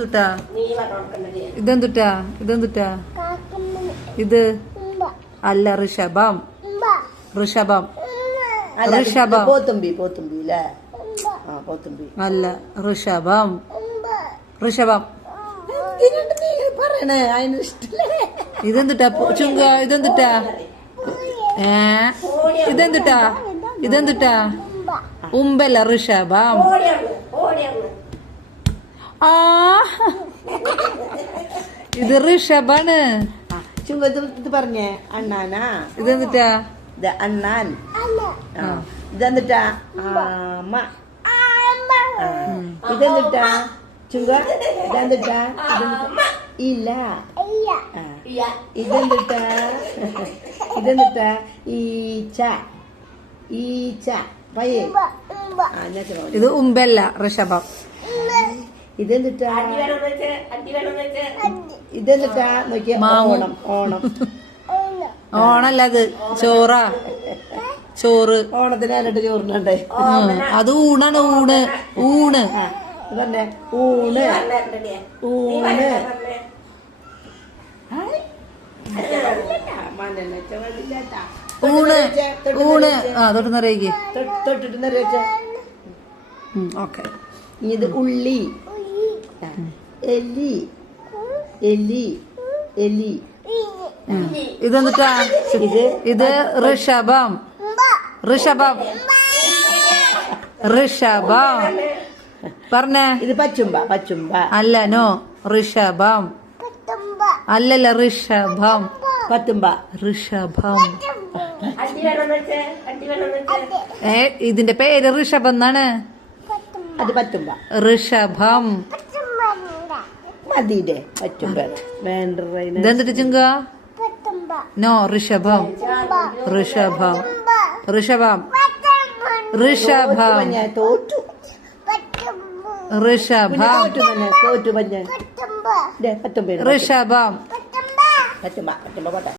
ഇതെന്തുട്ടാ ഇതെന്തുട്ടാ ഇതെന്തുട്ടാ ഇത് അല്ല ഋഷഭം ഋഷഭം ഋഷഭം പോത്തുമ്പി പോത്തുമ്പി അല്ലേ പോത്തുമ്പി അല്ല ഋഷഭം ഋഷഭം പറയണേ അതിന് ഇഷ്ടല്ലേ ഇതെന്തുട്ടാ ചുങ്ക ഇതെന്തുട്ടാ ഇതെന്തുട്ടാ ഇതെന്തുട്ടാ ഉമ്പല്ല ഋഷഭം ആ ഇത് ഋഷഭാണ് ചുങ്ക ഇത് പറഞ്ഞേ അണ്ണാനാ ഇതെന്തുട്ടാ ഇത് അണ്ണാൻ ഇതെന്തുട്ടാ ആമ ഇതെന്തുട്ടാ ചുങ്ക ഇതെന്തുട്ടാ ഇല്ല ഇതെന്തുട്ടാ ഇതെന്തുട്ടാ ഈച്ച ഈച്ച പയ്യേ ഇത് ഉമ്പല്ല ഋഷഭം ഇതെന്തുട്ടാ ഇതെന്തുട്ടാ നോക്കിയ ഓണം ഓണം ഓണല്ല അത് ചോറാ ചോറ് ഓണത്തിനായിട്ട് ചോറിനുണ്ടേ അത് ഊണാണ് ഊണ് ഊണ് തന്നെ ഊണ് ഊണ് ഊണ് ഊണ് ആ തൊട്ട് നിറയ്ക്ക് തൊട്ടിട്ട് നിറച്ച ഓക്കെ ഇത് ഉള്ളി എലി എലി എലി ഇതെന്തുട്ടാ ഇത് ഋഷഭം ഋഷഭം ഋഷഭം പറഞ്ഞേ ഇത് പച്ചുമ്പ പച്ചുമ്പ അല്ല നോ ഋഷഭം അല്ലല്ല ഋഷഭം പത്തുമ്പ ഋഷഭം ഇതിന്റെ പേര് ഋഷഭം എന്നാണ് അത് പത്തുമ്പ ഋഷഭം മതിയുടെ പറ്റുമ്പ വേണ്ട ഇതെന്തിട്ട് ചുങ്ക നോ ഋഷഭം ഋഷഭം ഋഷഭം ഋഷഭം തോറ്റു ഋഷഭം തോറ്റു പഞ്ഞ പത്തുമ്പ ഋഷഭം പറ്റുമ്പ പറ്റുമ്പ പോട്ടെ